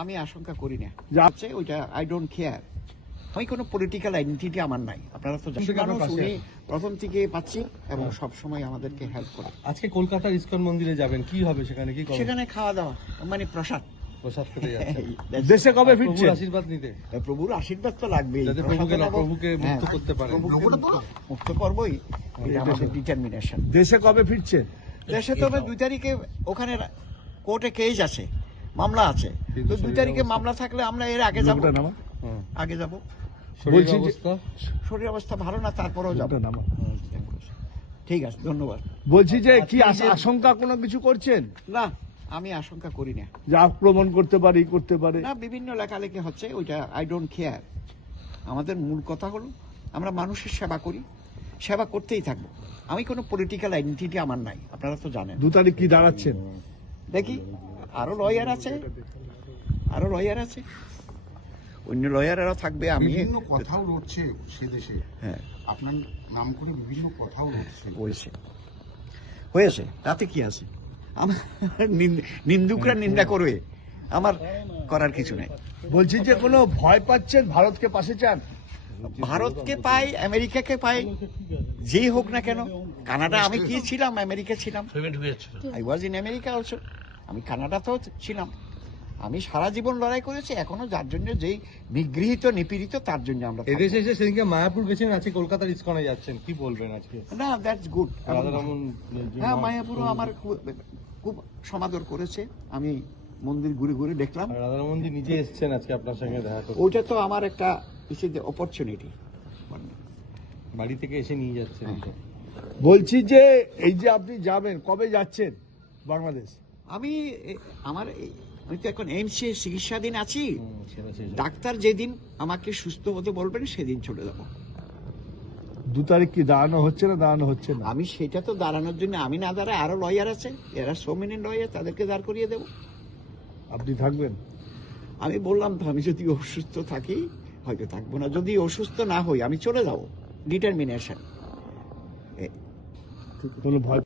আমি আশঙ্কা করি না। যা- হচ্ছে ওইটা আই ডোন্ট কেয়ার আমি কোনো পলিটিক্যাল আইডেন্টিটি আমার নাই। আপনারা তো উনি প্রথম থেকে পাচ্ছি এবং সব সময় আমাদেরকে হেল্প করে। আজকে কলকাতার ইসকন মন্দিরে যাবেন কি হবে সেখানে? কি সেখানে খাওয়া দাওয়া মানে প্রসাদ। প্রসাদ খেতে দেশে কবে প্রভুর আশীর্বাদ নিতে। প্রভুর আশীর্বাদ তো লাগবেই। যাতে প্রভুকে নেব। প্রভুকে মুক্ত হ্যাঁ, করতে প্রভুকে মুক্ত- মুক্ত করবোই। এটা আমাদের ডিটারমিনেশন দেশে কবে ফিরছেন? দেশে তবে দুই তারিখে ওখানে কোর্টে কেস আছে। মামলা আছে। তো দুই তারিখে মামলা থাকলে আমরা এর আগে যাব। আগে যাব। বলছি শরীর অবস্থা? ভালো না তারপরেও যাব। ঠিক আছে। ধন্যবাদ। বলছি যে কি আশঙ্কা কোনো কিছু করছেন? না আমি আশঙ্কা করি না। যে আক্রমণ করতে পারি করতে পারে? না বিভিন্ন লেখালেখি হচ্ছে ওইটা আই ডোন্ট কেয়ার আমাদের মূল কথা হলো আমরা মানুষের সেবা করি সেবা করতেই থাকব। আমি কোনো পলিটিক্যাল আইডেন্টিটি আমার নাই আপনারা তো জানেন। দু তারিখ কি দাঁড়াচ্ছেন? দেখি। আরও লয়ার আছে? আরও লয়ার আছে? অন্য লয়ারেরাও থাকবে আমি বিভিন্ন কথাও রটছে সে দেশে। হ্যাঁ। আপনার নাম করে বিভিন্ন কথাও রটছে। হয়েছে। হয়েছে তাতে কি আছে? আমার নিন্দুকরা নিন্দা করবে আমার করার কিছু নাই। বলছি যে কোনো ভয় পাচ্ছেন ভারতকে পাশে চান? ভারতকে পাই আমেরিকাকে পাই যেই হোক না কেন। কানাডা আমি কি ছিলাম? আমেরিকা ছিলাম। I was in America also আমি কানাডাতেও ছিলাম। আমি সারা জীবন লড়াই করেছি এখনও যার জন্য যেই নিগৃহীত নিপীড়িত তার জন্য আমরা এদেশে এসে সেদিনকে মায়াপুর গেছেন আজকে কলকাতার ইস্কনে যাচ্ছেন। কি বলবেন আজকে? না দ্যাটস গুড রাধারমন হ্যাঁ মায়াপুরও আমার খুব- খুব সমাদর করেছে। আমি মন্দির ঘুরে ঘুরে দেখলাম। রাধারমনজি নিজে এসেছেন আজকে আপনার সঙ্গে দেখা করতে। ওইটা তো আমার একটা বিশেষ অপরচুনিটি বাড়ি থেকে এসে নিয়ে যাচ্ছেন। হ্যাঁ। বলছি যে এই যে আপনি যাবেন কবে যাচ্ছেন বাংলাদেশ? আমি আমার আমি তো এখন এইমসে চিকিৎসাধীন আছি। ডাক্তার যেদিন আমাকে সুস্থ হতে বলবেন সেদিন চলে যাব। দু তারিখ কি দাঁড়ানো হচ্ছে না দাঁড়ানো হচ্ছে না? আমি সেটা তো দাঁড়ানোর জন্য আমি না দাঁড়ায় আরও লয়ার আছে এরা সো মেনি লয়ার তাদেরকে দাঁড় করিয়ে দেবো। আপনি থাকবেন? আমি বললাম তো আমি যদি অসুস্থ থাকি হয়তো থাকব না। যদি অসুস্থ না হই আমি চলে যাব। ডিটারমিনেশন ভয়